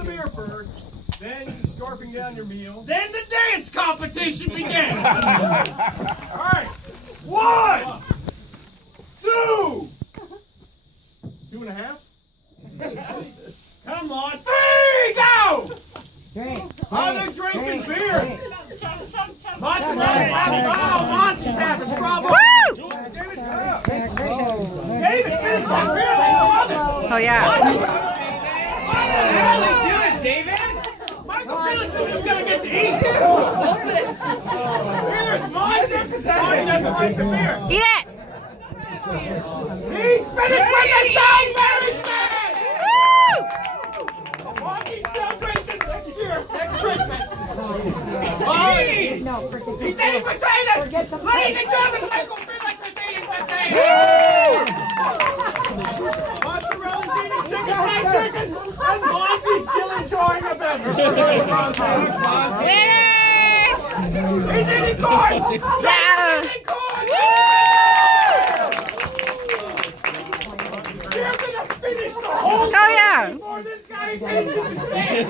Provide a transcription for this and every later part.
the beer first, then you're scarfing down your meal. Then the dance competition begins. All right. 1, 2. 2.5. Come on, 3, go! Drink. Oh, they're drinking beer. Monty's having trouble. David, finish that beer. I love it. Oh, yeah. What are you doing, David? Michael Felix isn't going to get to eat. Here's Monty. Monty doesn't like the beer. Eat it. He's finished with the Salisbury Steak. Monty's still drinking next year, next Christmas. He's eating potatoes. Ladies and gentlemen, Michael Felix is eating potatoes. Mozzarella's eating chicken, fried chicken, and Monty's still enjoying a beverage. He's eating corn. He's eating corn. You're gonna finish the whole Oh, yeah. thing before this guy finishes his thing.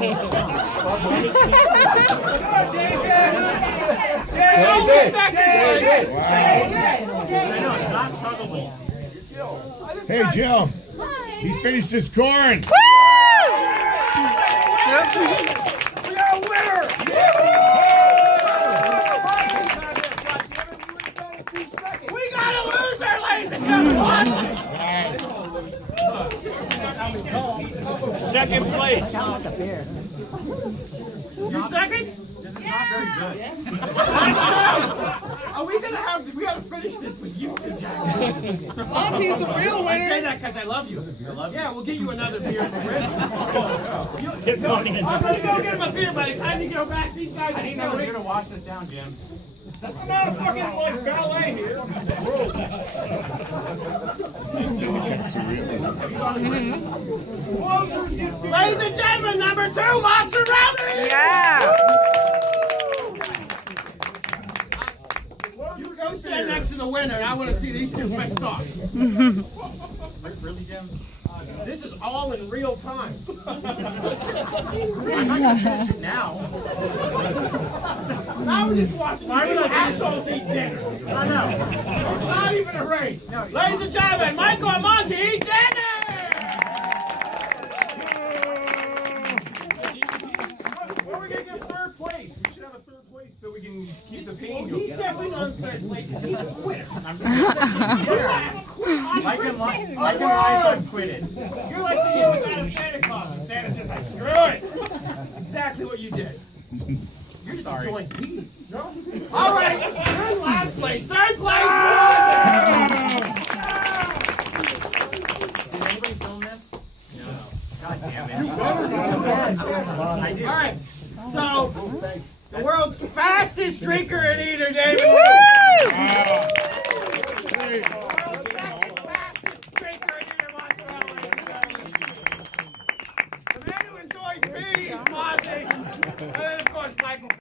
Hey, Jill. He's finished his corn. We got a winner! We got a loser, ladies and gentlemen! Second place. You're second? This is not very good. Are we gonna have? We gotta finish this with you, Jack. Monty's the real I say that because I love you. Yeah, we'll get you another beer. I'm gonna go get him a beer. By the time you go back, these guys. I didn't know we were gonna wash this down, Jim. I'm not fucking like ballet here. Ladies and gentlemen, number 2, Mozzarella. Yeah. You go stand next to the winner, and I want to see these two face off. Really, Jim? This is all in real time. I'm not gonna finish it now. Now we're just watching you assholes eat dinner. I know. It's not even a race. Ladies and gentlemen, Michael and Monty eat dinner! Well, we're gonna get third place. We should have a third place so we can keep the pain He's going. definitely not in third place because he's a quitter. Mike and Life, I've quitted. You're like the inside of Santa Claus. And Santa's just like, screw it. Exactly what you did. You're just enjoying peace. No? All right, you're in last place. Third place. Did anybody film this? No. God damn it. I did. All right, so the world's fastest drinker and eater, David. Woo! The man who enjoys me is Monty.